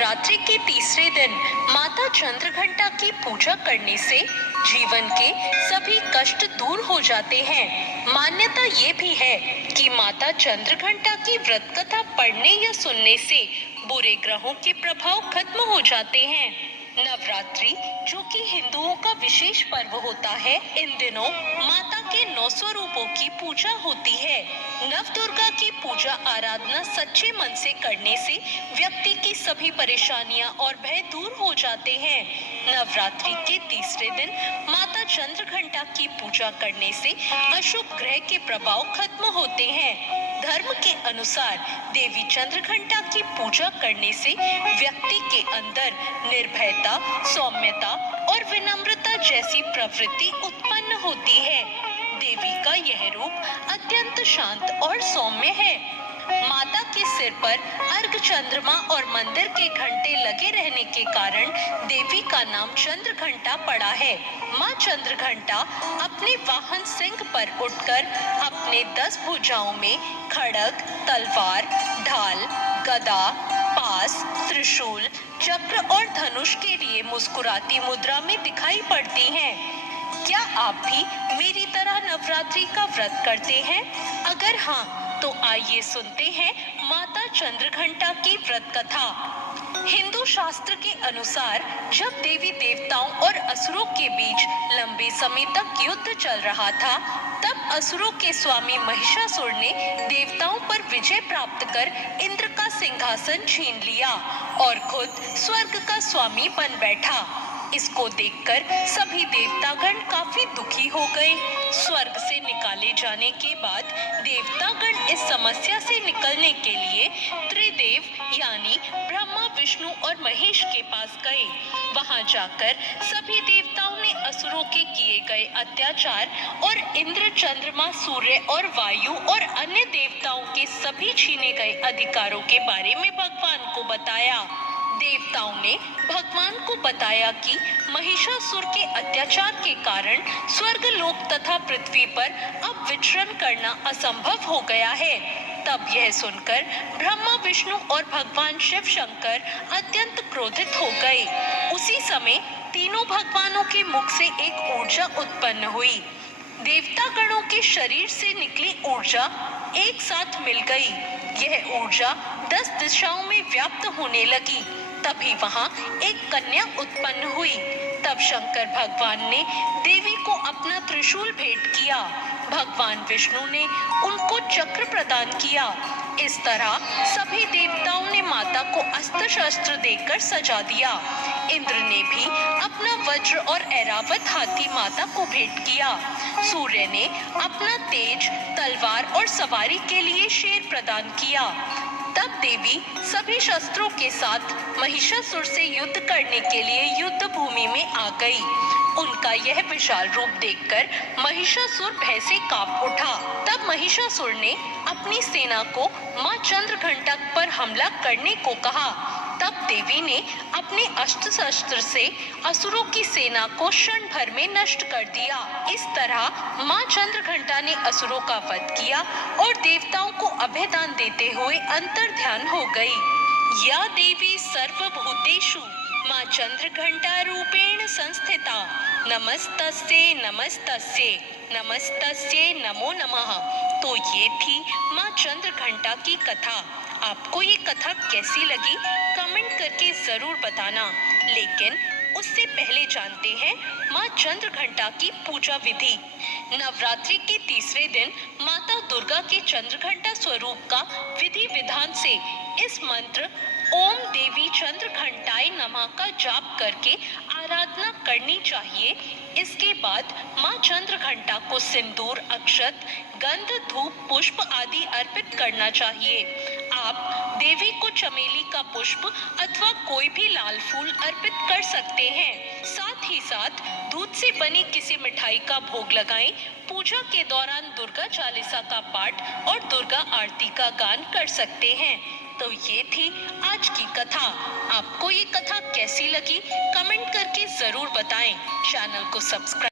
नवरात्रि के तीसरे दिन माता चंद्रघंटा की पूजा करने से जीवन के सभी कष्ट दूर हो जाते हैं। मान्यता ये भी है कि माता चंद्रघंटा की व्रत कथा पढ़ने या सुनने से बुरे ग्रहों के प्रभाव खत्म हो जाते हैं। नवरात्रि, जो कि हिंदुओं का विशेष पर्व होता है, इन दिनों माता के 9 स्वरूपों की पूजा होती है। नवदुर्गा की पूजा आराधना सच्चे मन से करने से व्यक्ति की सभी परेशानियां और भय दूर हो जाते हैं। नवरात्रि के तीसरे दिन माता चंद्रघंटा की पूजा करने से अशुभ ग्रह के प्रभाव खत्म होते हैं। धर्म के अनुसार देवी चंद्रघंटा की पूजा करने से व्यक्ति के अंदर निर्भयता, सौम्यता और विनम्रता जैसी प्रवृत्ति उत्पन्न होती है। देवी का यह रूप अत्यंत शांत और सौम्य है। माता के सिर पर अर्घ चंद्रमा और मंदिर के घंटे लगे रहने के कारण देवी का नाम चंद्रघंटा पड़ा है। माँ चंद्रघंटा अपने वाहन सिंह पर उठकर अपने 10 भुजाओं में खड्ग, तलवार, ढाल, गदा, पास, त्रिशूल, चक्र और धनुष के लिए मुस्कुराती मुद्रा में दिखाई पड़ती हैं। क्या आप भी मेरी तरह नवरात्रि का व्रत करते हैं? अगर हाँ, तो आइए सुनते हैं माता चंद्रघंटा की व्रत कथा। हिंदू शास्त्र के अनुसार जब देवी देवताओं और असुरों के बीच लंबे समय तक युद्ध चल रहा था, तब असुरों के स्वामी महिषासुर ने देवताओं पर विजय प्राप्त कर इंद्र का सिंहासन छीन लिया और खुद स्वर्ग का स्वामी बन बैठा। इसको देखकर सभी देवतागण काफी दुखी हो गए। स्वर्ग से निकाले जाने के बाद देवतागण इस समस्या से निकलने के लिए त्रिदेव यानी ब्रह्मा, विष्णु और महेश के पास गए। वहां जाकर सभी देवताओं ने असुरों के किए गए अत्याचार और इंद्र, चंद्रमा, सूर्य और वायु और अन्य देवताओं के सभी छीने गए अधिकारों के बारे में भगवान को बताया। देवताओं ने भगवान को बताया कि महिषासुर के अत्याचार के कारण स्वर्ग लोक तथा पृथ्वी पर अब विचरण करना असंभव हो गया है। तब यह सुनकर ब्रह्मा, विष्णु और भगवान शिव शंकर अत्यंत क्रोधित हो गए। उसी समय तीनों भगवानों के मुख से एक ऊर्जा उत्पन्न हुई। देवतागणों के शरीर से निकली ऊर्जा एक साथ मिल गई। यह ऊर्जा 10 दिशाओं में व्याप्त होने लगी। तभी वहां एक कन्या उत्पन्न हुई। तब शंकर भगवान ने देवी को अपना त्रिशूल भेंट किया। भगवान विष्णु ने उनको चक्र प्रदान किया। इस तरह सभी देवताओं ने माता को अस्त्र शस्त्र देकर सजा दिया। इंद्र ने भी अपना वज्र और ऐरावत हाथी माता को भेंट किया। सूर्य ने अपना तेज, तलवार और सवारी के लिए शेर प्रदान किया। तब देवी सभी शस्त्रों के साथ महिषासुर से युद्ध करने के लिए युद्ध भूमि में आ गई। उनका यह विशाल रूप देखकर महिषासुर भय से कांप उठा। तब महिषासुर ने अपनी सेना को मां चंद्रघंटा पर हमला करने को कहा। तब देवी ने अपने अस्त्र शस्त्र से असुरों की सेना को क्षण भर में नष्ट कर दिया। इस तरह मां चंद्रघंटा ने असुरों का वध किया और देवताओं को अभयदान देते हुए अंतर्ध्यान हो गई। या देवी सर्वभूतेषु मां चंद्रघंटा रूपेण संस्थिता, नमस्तस्यै नमस्तस्यै नमस्तस्यै नमो नमः। तो ये थी मां चंद्रघंटा की कथा। आपको ये कथा कैसी लगी कमेंट करके जरूर बताना। लेकिन उससे पहले जानते हैं मां चंद्रघंटा की पूजा विधि। नवरात्रि के तीसरे दिन माता दुर्गा के चंद्रघंटा स्वरूप का विधि विधान से इस मंत्र ओम देवी चंद्रघंटाय नमः का जाप करके आराधना करनी चाहिए। इसके बाद मां चंद्रघंटा को सिंदूर, अक्षत, गंध, धूप, पुष्प आदि अर्पित करना चाहिए। आप देवी को चमेली का पुष्प अथवा कोई भी लाल फूल अर्पित कर सकते हैं। साथ ही साथ दूध से बनी किसी मिठाई का भोग लगाएं। पूजा के दौरान दुर्गा चालीसा का पाठ और दुर्गा आरती का गान कर सकते हैं। तो ये थी आज की कथा। आपको ये कथा कैसी लगी कमेंट करके जरूर बताएं। चैनल को सब्सक्राइब